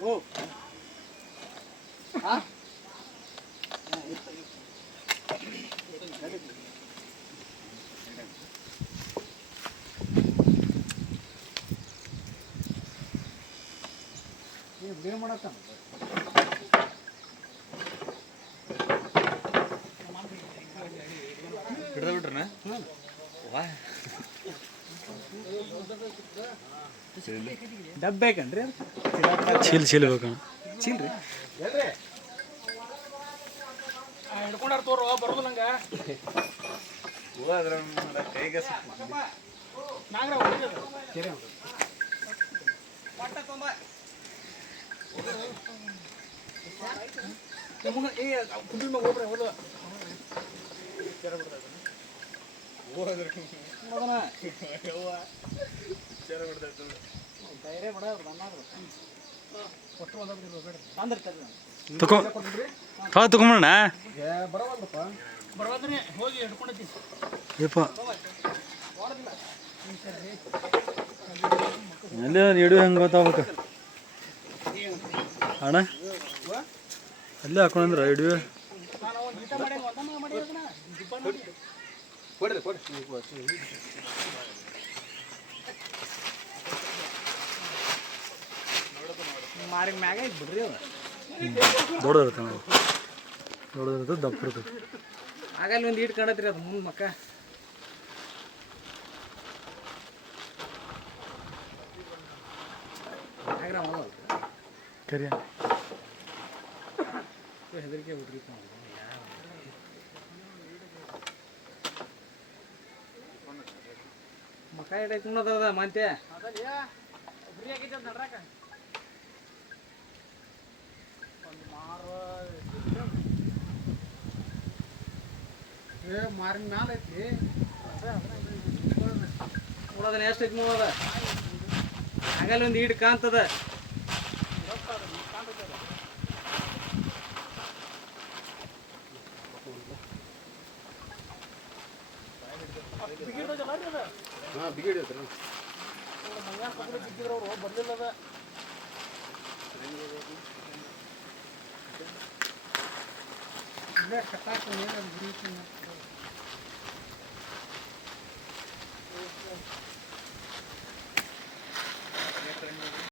ಓ ಹಾ ಏನು ಮಾಡತ್ತ ಹಿಡ್ದ ಬಿಟ್ರನ ವಾ ಡಬ್ಬ ಬೇಕನ್ರಿ ಚೀಲ್ ಚೀಲ್ ಬೇಕಣ್ಣ ಚೀಲ್ರಿ ಹಿಡ್ಕೊಂಡಾರ ತೋರು ಬರೋದು ನಂಗೆ ಹೂವ ಅದ್ರ ಕೈಗೆ ನಾಗ್ರ ಕೆರೆ ನಮಗೆ ಏ ಕುಂಡಿ ಮ್ಯಾಗ ಹೋಗ್ರಿ ಹೋದ ನೋಡೋಣ ಧೈರ್ಯ ಬಿಡ ಬಂದಾದ್ರು ಕೊಟ್ಟು ಬಂದ್ಬಿಡಿ ಬೇಡ. ತಂದಿರ್ತಾರೆ ತಗೋ ತಾ ತಗೊಂಬಣ್ಣ ಬರವಲ್ಲಪ್ಪ ಬರೋದ್ರಿ ಹೋಗಿ ಯಪ್ಪ ಗೊತ್ತಾಗ್ಬೇಕು? ಅಣ್ಣ? ಅಲ್ಲೇ ಹಾಕೊಂಡ್ರ ಹಿಡಿಯೋ ಕೊಡ್ರಿ ಕೊಡಿ ಮಾರಿ ಮ್ಯಾಗ ಐತಿ ಬಿಡ್ರಿ ಅದು ದೊಡ್ಡದಿರುತ್ತೆ ನಾವು ದೊಡ್ಡದಿರುತ್ತೆ ದಪ್ಪ ಇರ್ತದೆ ಆಗಲ್ಲಿ ಒಂದು ಈಟ್ ಕಾಣತ್ರಿ ಅದು ಮುಂದೆ ಮಕ್ಕ ಆಗ್ರ ಮಾಡೋದು ಕರಿ ಹೆದರಿಕೆ ಬಿಡ್ರಿ ಮಕ್ಕ ಇಡೈತೆ ಅನ್ನೋದದ ಮಂತೆ ಮಾರಿನ ಮ್ಯಾಲ ಐತಿ. ನೋಡೋದನ್ನ ಎಷ್ಟು ಐತಿ ನೋಡೋದ ಆಗಲ್ಲ ಒಂದು ಈಡ್ ಕಾಣ್ತದ. ಹಾಂ ಬಿಗಿಡಿ ಐತ್ರಿ. ಬಿದ್ದಿದ್ರು ಅವ್ರು ಬರ್ಲಿಲ್ಲ ಅದ ಇಲ್ಲೇ ಕಟ್ಟಾಕ ನೀರು